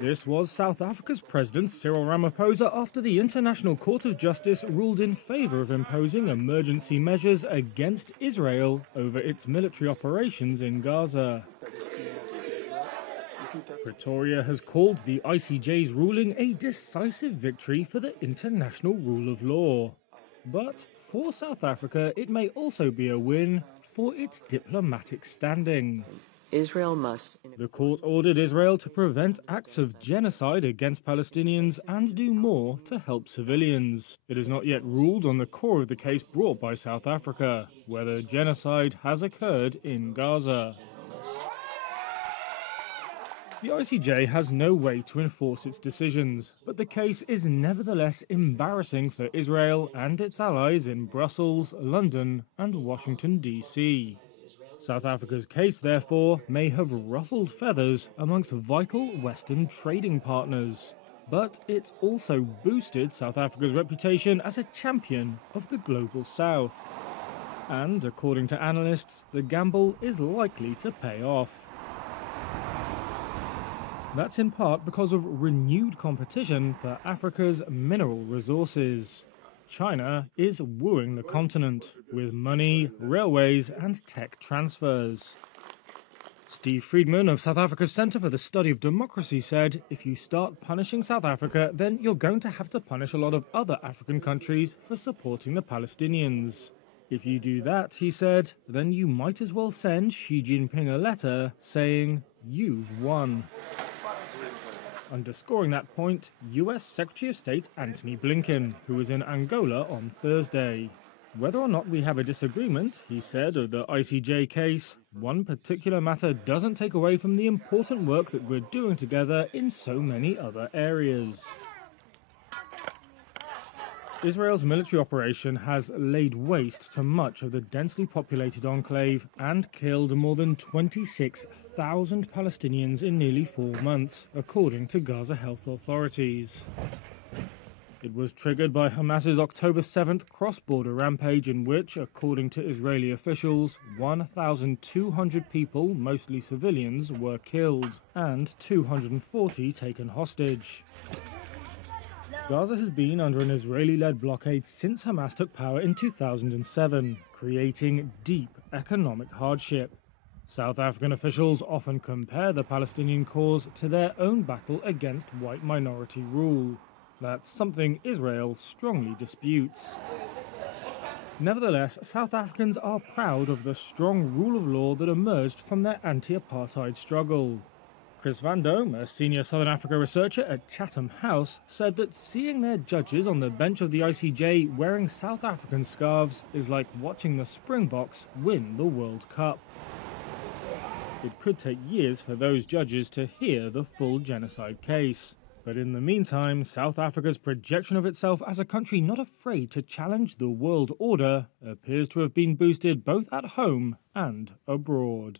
This was South Africa's President Cyril Ramaphosa after the International Court of Justice ruled in favour of imposing emergency measures against Israel over its military operations in Gaza. Pretoria has called the ICJ's ruling a decisive victory for the international rule of law. But for South Africa, it may also be a win for its diplomatic standing. Israel must. The court ordered Israel to prevent acts of genocide against Palestinians and do more to help civilians. It has not yet ruled on the core of the case brought by South Africa, whether genocide has occurred in Gaza. The ICJ has no way to enforce its decisions, but the case is nevertheless embarrassing for Israel and its allies in Brussels, London, and Washington, D.C. South Africa's case, therefore, may have ruffled feathers amongst vital Western trading partners. But it's also boosted South Africa's reputation as a champion of the global South. And, according to analysts, the gamble is likely to pay off. That's in part because of renewed competition for Africa's mineral resources. China is wooing the continent with money, railways, and tech transfers. Steve Friedman of South Africa's Centre for the Study of Democracy said, if you start punishing South Africa, then you're going to have to punish a lot of other African countries for supporting the Palestinians. If you do that, he said, then you might as well send Xi Jinping a letter saying, you've won. Underscoring that point, US Secretary of State Antony Blinken, who was in Angola on Thursday. Whether or not we have a disagreement, he said, of the ICJ case, one particular matter doesn't take away from the important work that we're doing together in so many other areas. Israel's military operation has laid waste to much of the densely populated enclave and killed more than 26,000 Palestinians in nearly 4 months, according to Gaza health authorities. It was triggered by Hamas's October 7th cross-border rampage in which, according to Israeli officials, 1,200 people, mostly civilians, were killed and 240 taken hostage. Gaza has been under an Israeli-led blockade since Hamas took power in 2007, creating deep economic hardship. South African officials often compare the Palestinian cause to their own battle against white minority rule. That's something Israel strongly disputes. Nevertheless, South Africans are proud of the strong rule of law that emerged from their anti-apartheid struggle. Chris Van Dome, a senior Southern Africa researcher at Chatham House, said that seeing their judges on the bench of the ICJ wearing South African scarves is like watching the Springboks win the World Cup. It could take years for those judges to hear the full genocide case. But in the meantime, South Africa's projection of itself as a country not afraid to challenge the world order appears to have been boosted both at home and abroad.